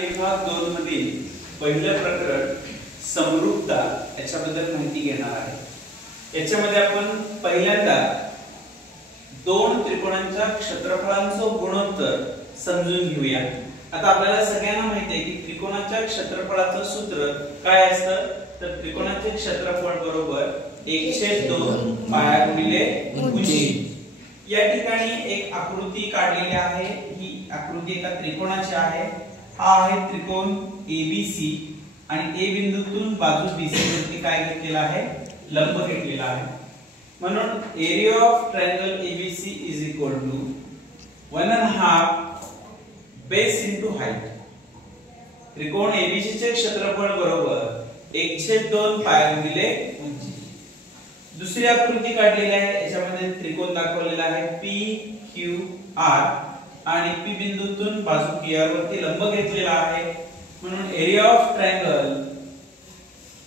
विभाग 2 मधील पहिलं प्रकरण समरूपता याच्याबद्दल माहिती घेणार आहे। याच्यामध्ये आपण पहिल्यांदा दोन त्रिकोणांच्या क्षेत्रफळांचं गुणोत्तर समजून घेऊया। आता आपल्याला सगळ्यांना माहिती आहे की त्रिकोणाच्या क्षेत्रफळाचं सूत्र काय असतं, तर त्रिकोणाचे क्षेत्रफळ बरोबर 1/2 पाया गुणिले उंची। या ठिकाणी एक आकृती काढलेली आहे। ही आकृती एका त्रिकोणाची आहे। हा आहे त्रिकोण ABC आणि A बिंदूतून बाजू BC वरती काय घेतलेला आहे, लंब घेतलेला आहे। म्हणून area of triangle ABC is equal to 1.5 base into height. त्रिकोण ABC चे क्षेत्रफळ बरोबर 1/2 पाया गुणिले उंची। दुसरी आकृती काढलेली आहे। याच्यामध्ये त्रिकोण दाखवलेला आहे PQR आणि P बिंदूतून बाजू QR वरती लंब घेतलेला आहे। म्हणून area of triangle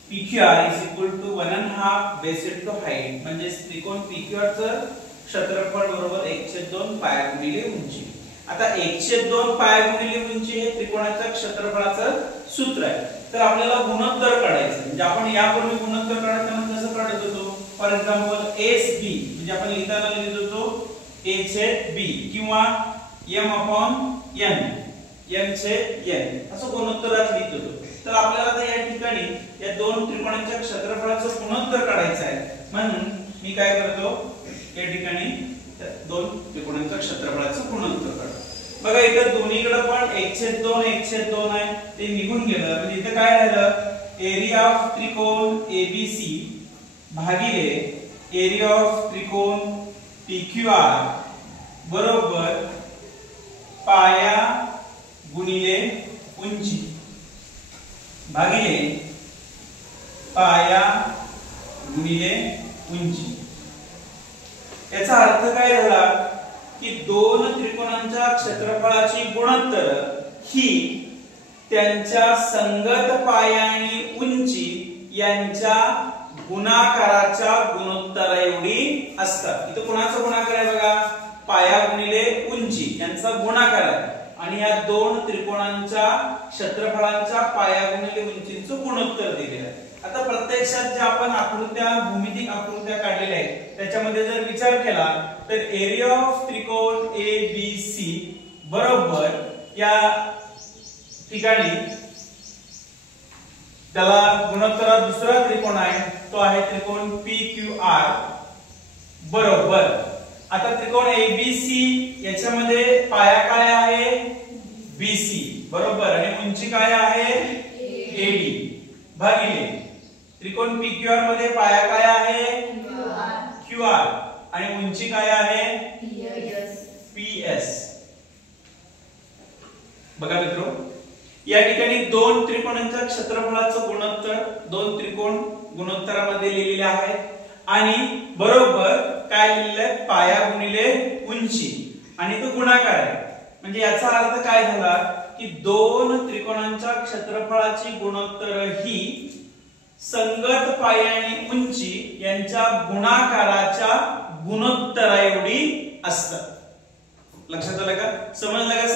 PQR is equal to 1.5 base into height, म्हणजे त्रिकोण PQR चं क्षेत्रफळ बरोबर 1/2 पाया गुणिले उंची। आता 1/2 पाया गुणिले उंची हे त्रिकोणाच्या क्षेत्रफळाचं सूत्र आहे। तर आपल्याला गुणोत्तर काढायचं, म्हणजे आपण यापूर्वी गुणोत्तर काढताना कसं काढत होतो, फॉर एक्झाम्पल SB म्हणजे आपण लिहिताना लिहित होतो A/B किंवा M/N M/N असं गुणोत्तरात लिहित होतो। तर आपल्याला आता या ठिकाणी या दोन त्रिकोणांच्या क्षेत्रफळाचं गुणोत्तर काढायचं आहे। म्हणून मी काय करतो, या ठिकाणी दोन त्रिकोणांच्या क्षेत्रफळाचं गुणोत्तर काढतो। बघा इथं दोन्हीकडे पण 1/2 आहे, ते निघून गेलं। म्हणजे इथं काय राहिलं, एरिया ऑफ त्रिकोण ABC भागिले एरिया ऑफ त्रिकोण PQR बरोबर पाया गुणिले उंची भागिले पाया गुणिले उंची। याचा अर्थ काय झाला की दोन त्रिकोणांच्या क्षेत्रफळाची गुणोत्तर ही त्यांच्या संगत पाया आणि उंची यांच्या गुणाकाराच्या गुणोत्तरा एवढी असतात। इथं कोणाचा गुणाकार आहे बघा, पाया गुणिले उंची यांचा गुणाकार आहे आणि या दोन त्रिकोणांच्या क्षेत्रफळांच्या पाया गुणिले उंचीचं गुणोत्तर दिलेलं आहे। आता प्रत्यक्षात जे आपण आकृत्या भूमितिक आकृत्या काढलेल्या आहेत त्याच्यामध्ये जर विचार केला तर एरिया ऑफ त्रिकोण ABC बरोबर या ठिकाणी त्याला गुणोत्तरात दुसरा त्रिकोण आहे, तो आहे त्रिकोण PQR बरोबर। आता त्रिकोण ABC याच्यामध्ये पाया काय आहे, BC बरोबर, आणि उंची काय आहे, AD भागिले त्रिकोण PQR मध्ये पाया काय आहे, QR आणि उंची काय आहे, PS। बघा मित्रो, या ठिकाणी दोन त्रिकोणांच्या क्षेत्रफळाचं गुणोत्तर दोन त्रिकोण गुणोत्तरामध्ये लिहिलेले आहे आणि बरोबर काय लिहिलेलं आहे, पाया गुणिले उंची आणि तो गुणाकार आहे। म्हणजे याचा अर्थ काय झाला की दोन त्रिकोणांच्या क्षेत्रफळाची गुणोत्तर ही संगत पाया आणि उंची यांच्या गुणाकाराच्या गुणोत्तरा एवढी असतात। लक्षात आलं का, समजलं का?